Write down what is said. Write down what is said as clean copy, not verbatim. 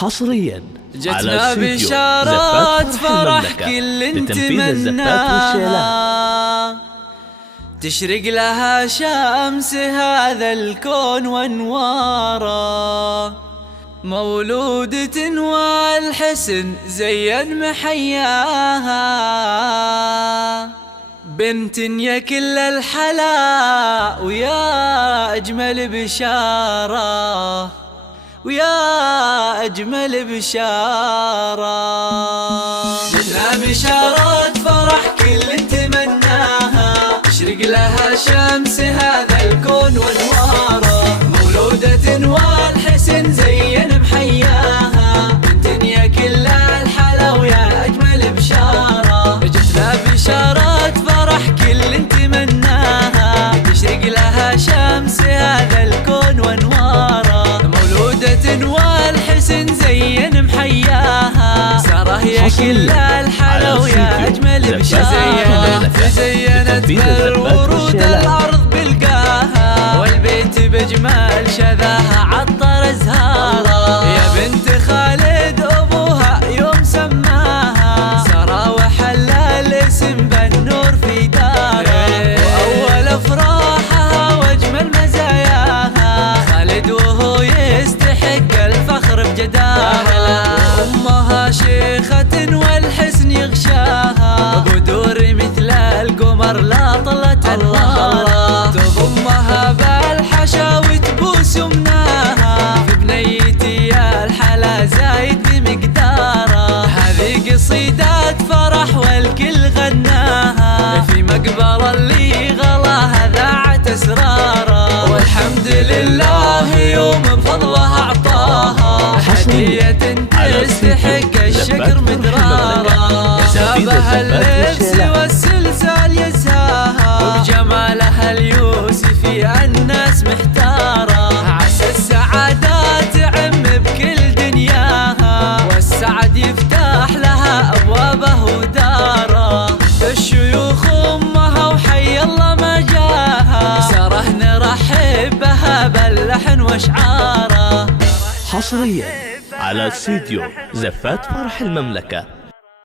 حصريا جتنا بشارات فرح كل نتمناها، تشرق لها شمس هذا الكون وانواره، مولودة والحسن زين محياها، بنت يا كل الحلا ويا أجمل بشارة، ويا أجمل بشارة. جتنا بشارات فرح كل نتمناها، تشرق لها شمس هذا الكون وانواره، مولودة والحسن زين محياها، بنت يا كل الحلا ويا أجمل بشارة. جتنا بشارات فرح كل نتمناها، تشرق لها شمس هذا الكون وانواره، والحسن زين محياها، ساره يا كل الحلا ويا أجمل بشارة. تزينت بالورود الأرض بلقاها، والبيت بجمال شذاها عطر أزهاره، يا بنت خالد أبوها يوم سماها، ساره وحل الاسم بالنور في داره، وأول أفراحها وأجمل مزاياها، خالد وهو يستحق الفخر بجدارها، أمها شيخة والحسن يغشاها، بدور مثل القمر لا طلت أنوارها، تضمها بالحشا وتبوس يمناها، في بنيتي يا الحلا زايد بمقداره، هذه قصيدة فرح والكل غناها، في مقبرة اللي غلاها ذاعت أسراره، والحمد لله يوم بفضلها أعطاها هدية تستحق الشكر مدرارا، سابها اللبس والسلسال يزهاها، وبجمالها اليوسفي الناس محتارة، عسى السعادة تعم بكل دنياها، والسعد يفتح لها أبوابه وداره، الشيوخ أمها وحي الله ما جاها، ساره نرحب بها باللحن واشعاره. حصريا على استديو زفات فرح المملكة.